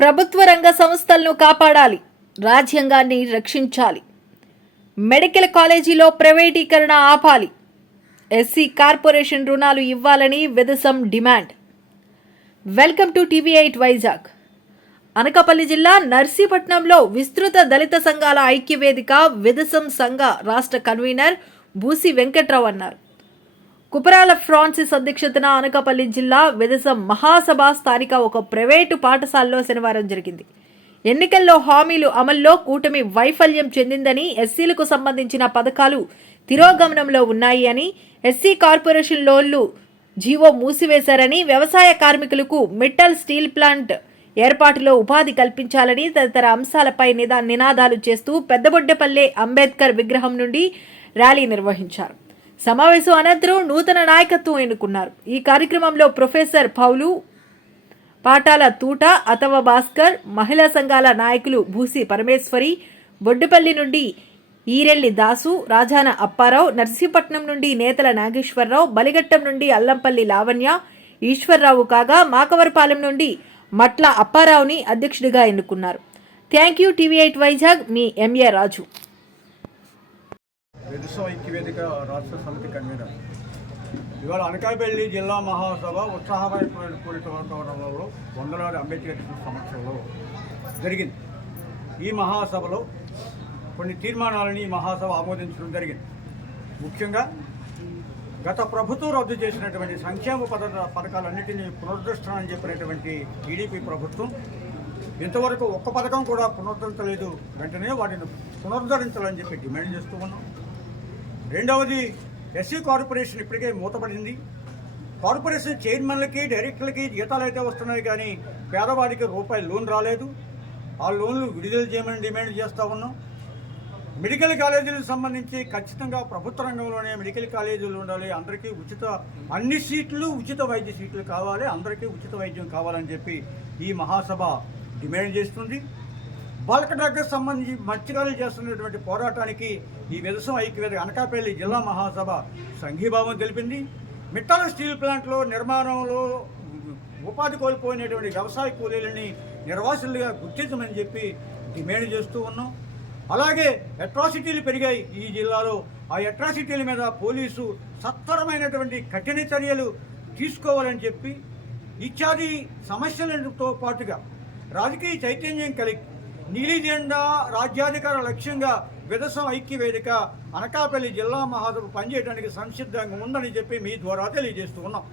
ప్రభుత్వ రంగ సంస్థలను కాపాడాలి రాజ్యాంగాన్ని రక్షించాలి. మెడికల్ కాలేజీలో ప్రైవేటీకరణ ఆపాలి. ఎస్సీ కార్పొరేషన్ రుణాలు ఇవ్వాలని విదసం demand. Welcome to TV eight Vizag. Anakapalli జిల్లా నర్సీపట్నంలో విస్తృత దళిత సంఘాల ఐక్యవేదిక విదసం సంఘ రాష్ట్ర కన్వీనర్ బూసి వెంకట్రావు అన్నారు. కుపరాల ఫ్రాన్సిస్ అధ్యక్షతన అనకాపల్లి జిల్లా వెదస మహాసభ స్థానిక ఒక ప్రైవేటు పాఠశాలలో శనివారం జరిగింది. ఎన్నికల్లో హామీలు అమల్లో కూటమి వైఫల్యం చెందిందని ఎస్సీలకు సంబంధించిన పథకాలు తిరోగమనంలో ఉన్నాయి అని ఎస్సీ కార్పొరేషన్ లోన్లు జీవో మూసివేశారని వ్యవసాయ కార్మికులకు మిట్టల్ స్టీల్ ప్లాంట్ ఏర్పాటులో ఉపాధి కల్పించాలని తదితర అంశాలపై నిదా నినాదాలు చేస్తూ పెద్దబొడ్డపల్లె అంబేద్కర్ విగ్రహం నుండి ర్యాలీ నిర్వహించారు. సమావేశం అనంతరం నూతన నాయకత్వం ఎన్నుకున్నారు. ఈ కార్యక్రమంలో ప్రొఫెసర్ పౌలు పాటాల తూట అతవ భాస్కర్ మహిళా సంఘాల నాయకులు భూసి పరమేశ్వరి బొడ్డుపల్లి నుండి ఈరెల్లి దాసు రాజాన అప్పారావు నర్సీపట్నం నుండి నేతల నాగేశ్వరరావు బలిగట్టం నుండి అల్లంపల్లి లావణ్య ఈశ్వర్రావు కాగా మాకవరపాలెం నుండి మట్ల అప్పారావుని అధ్యక్షుడిగా ఎన్నుకున్నారు. Thank you TV eight Vizag me MA Raju. వేదిక రాష్ట్ర సమితి కన్వీనర్. ఇవాళ అనకాపల్లి జిల్లా మహాసభ ఉత్సాహమైన పూరిత వాతావరణంలో వందలాది అంబేద్కర్ సమక్షంలో జరిగింది. ఈ మహాసభలో కొన్ని తీర్మానాలని ఈ మహాసభ ఆమోదించడం జరిగింది. ముఖ్యంగా గత ప్రభుత్వం రద్దు చేసినటువంటి సంక్షేమ పథ పథకాలన్నింటినీ పునరుద్ధరిస్తానని చెప్పినటువంటి టీడీపీ ప్రభుత్వం ఇంతవరకు ఒక్క పథకం కూడా పునరుద్ధరించలేదు. వెంటనే వాటిని పునరుద్ధరించాలని చెప్పి డిమాండ్ చేస్తూ ఉన్నాం. రెండవది ఎస్సీ కార్పొరేషన్ ఇప్పటికే మూతపడింది. కార్పొరేషన్ చైర్మన్లకి డైరెక్టర్లకి జీతాలు అయితే వస్తున్నాయి కానీ పేదవాడికి రూపాయి లోన్ రాలేదు. ఆ లోన్లు విడుదల చేయమని డిమాండ్ చేస్తూ ఉన్నాం. మెడికల్ కాలేజీలకు సంబంధించి ఖచ్చితంగా ప్రభుత్వ రంగంలోనే మెడికల్ కాలేజీలు ఉండాలి. అందరికీ ఉచిత అన్ని సీట్లు ఉచిత వైద్య సీట్లు కావాలి. అందరికీ ఉచిత వైద్యం కావాలని చెప్పి ఈ మహాసభ డిమాండ్ చేస్తుంది. బల్క్ డ్రగ్కి సంబంధించి మత్స్యకారులు చేస్తున్నటువంటి పోరాటానికి ఈ విదసం ఐక్యవేద అనకాపల్లి జిల్లా మహాసభ సంఘీభావం తెలిపింది. మిట్టల స్టీల్ ప్లాంట్లో నిర్మాణంలో ఉపాధి కోల్పోయినటువంటి వ్యవసాయ కూలీలని నిర్వాసులుగా గుర్తించమని చెప్పి డిమాండ్ చేస్తూ ఉన్నాం. అలాగే అట్రాసిటీలు పెరిగాయి ఈ జిల్లాలో. ఆ అట్రాసిటీల మీద పోలీసు సత్వరమైనటువంటి కఠిన చర్యలు తీసుకోవాలని చెప్పి ఇత్యాది సమస్యలతో పాటుగా రాజకీయ చైతన్యం కలిగి నీలిజెండా రాజ్యాధికార లక్ష్యంగా విదసం ఐక్య వేదిక అనకాపల్లి జిల్లా మహాసభ పనిచేయడానికి సంసిద్ధంగా ఉందని చెప్పి మీ ద్వారా తెలియజేస్తూ ఉన్నాం.